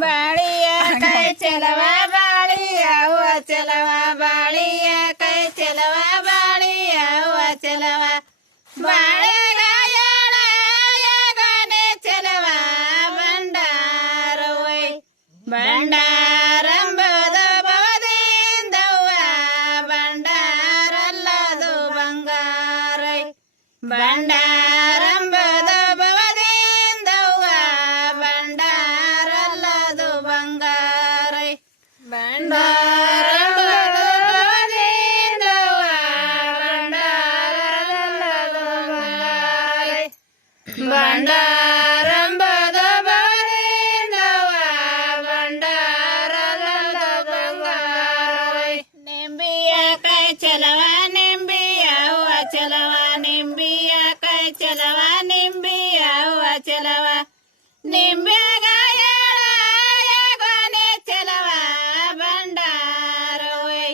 ಬಾಳಿಯ ಕೈ ಚೆಲವ ಬಾಳಿಯ ಹೂವ ಚೆಲವ ಬಾಳಿಯ ಕೈ ಚೆಲವ ಬಾಳಿಯ ಹೂವ ಚೆಲವ ಬಾಳೆಗಾಯಣೆ ಚೆಲವ ಬಂಡಾರವೈ ಬಂಡಾರಂಬದ ಭವದಿಂದವ್ವ ಬಂಡಾರಲ್ಲದು ಬಂಗಾರೈ ಬಂಡಾರಂಬದ ಭವದಿಂದವ್ವ ಬಂಡಾರಲ್ಲದು ಬಂಗಾರೈ ಬಂಡಾರಂಬದ ಭವದಿಂದವ್ವ ಬಂಡಾರಲ್ಲದು ಬಂಗಾರೈ ಬಂಡಾರಂಬದ ಭವದಿಂದವ್ವ ಬಂಡಾರಲ್ಲದು ಬಂಗಾರೈ ನಿಂಬಿಯ ಕೈ ಚೆಲವ ನಿಂಬಿಯ ಹೂವ ಚೆಲವ ನಿಂಬಿಯ ಕೈ ಚೆಲವ ನಿಂಬಿಯ ಹೂವ ಚೆಲವ ನಿಂಬೆಗಾಯಣೆ ಚೆಲವ ಬಂಡಾರವೈ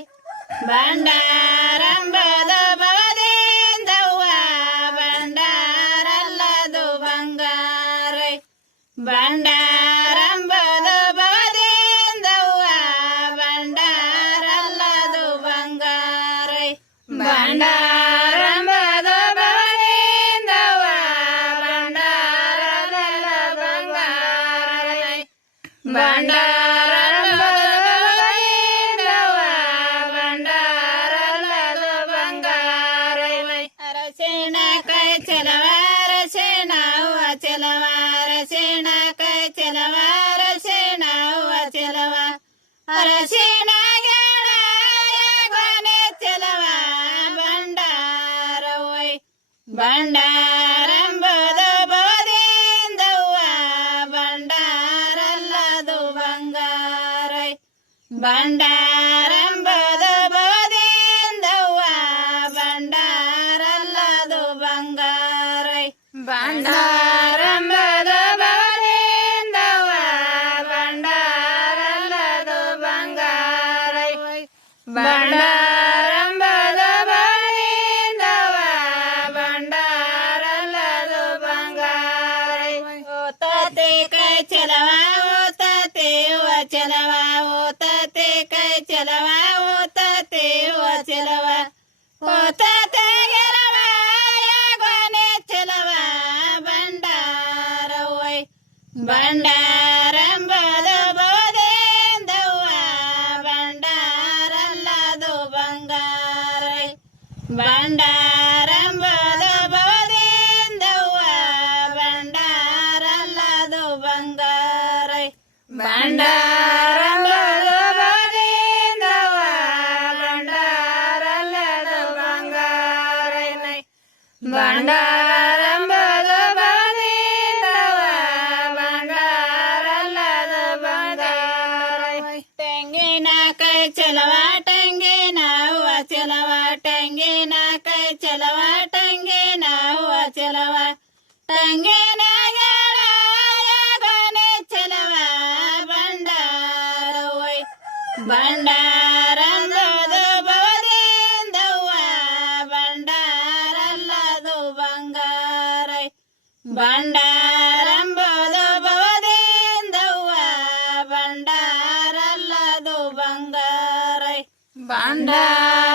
ಬಂಡಾರಂಬದ ಭವದಿಂದವ್ವ ಬಂಡಾರಲ್ಲದು ಬಂಗಾರೈ ಬಂಡಾರಂಬದ ಭವದಿಂದವ್ವ ಬಂಡಾರಲ್ಲದು ಬಂಗಾರೈ ಬಂಡಾರಂಬದ ಭವದಿಂದವ್ವ ಬಂಡಾರಲ್ಲ ಬಂಗಾರೈ ಬಂಡಾರಂಬದ ಭವದಿಂದವ್ವ ಬಂಡಾರಲ್ಲದು ಬಂಗಾರೈ ಅರಸಿಣ ಕೈ ಚೆಲವ ಅರಸಿಣ ಹೂವ ಚೆಲವ ಅರಸಿಣ ಕೈ ಚೆಲವ ಅರಸಿಣ ಹೂವ ಚೆಲವ ಅರಸಿಣ ಗೊನೆ ಚೆಲವ ಬಂಡಾರವೈ ಬಂಡಾರಂಬದ ಭವದಿಂದವ್ವ ಬಂಡಾರಲ್ಲದು ಬಂಗಾರೈ ಬಂಡಾರಂಬದ ಭವದಿಂದವ್ವ ಬಂಡಾರಲ್ಲದು ಬಂಗಾರೈ ಬಂಡಾರಂಬದ ಭವದಿಂದವ್ವ ಬಂಡಾರಲ್ಲದು ಬಂಗಾರೈ ಬಂಡಾರಂಬದ ಭವದಿಂದವ್ವ ಬಂಡಾರಲ್ಲದು ಬಂಗಾರೈ ಓತತೆ ಕೈ ಚೆಲವ ಓತತೆ ಹೂವ ಚೆಲವ ಓತತೆ ಕೈ ಚೆಲವ ಓತತೆ ಹೂವ ಚೆಲವ ಓತತೆ ಗೆಲವ ಗೊನೆ ಚೆಲವ ಬಂಡಾರವೈ ಬಂಡಾರಂಬದ ಭವದಿಂದವ್ವ ಬಂಡಾರಲ್ಲದು ಬಂಗಾರೈ ಬಂಡಾರಂಬದ ಭವದಿಂದವ್ವ ಬಂಡಾರಲ್ಲದು ಬಂಗಾರೈ ಬಂಡಾರಂಬದ ಭವದಿಂದವ್ವ ಬಂಡಾರಲ್ಲದು ಬಂಗಾರೈ ಬಂಡಾರಂಬದ ಭವದಿಂದವ್ವ ಬಂಡಾರಲ್ಲದು ಬಂಗಾರೈ ತೆಂಗಿನ ಕೈ ಚೆಲವ ತೆಂಗಿನ ಹೂವ ಚೆಲವ ತೆಂಗಿನ ಕೈ ಚೆಲವ ತೆಂಗಿನ ಹೂವ ಚೆಲವ ತೆಂಗಿನ ಗೊನೆ ಚೆಲವ ಬಂಡಾರವೈ ಬಂಡಾರಂಬದ ಭವದಿಂದವ್ವ ಬಂಡಾರಲ್ಲದು ಬಂಗಾರೈ ಬಂಡಾರಂಬದ ಭವದಿಂದವ್ವ ಬಂಡಾರಲ್ಲದು ಬಂಗಾರೈ ಬಂಡಾರ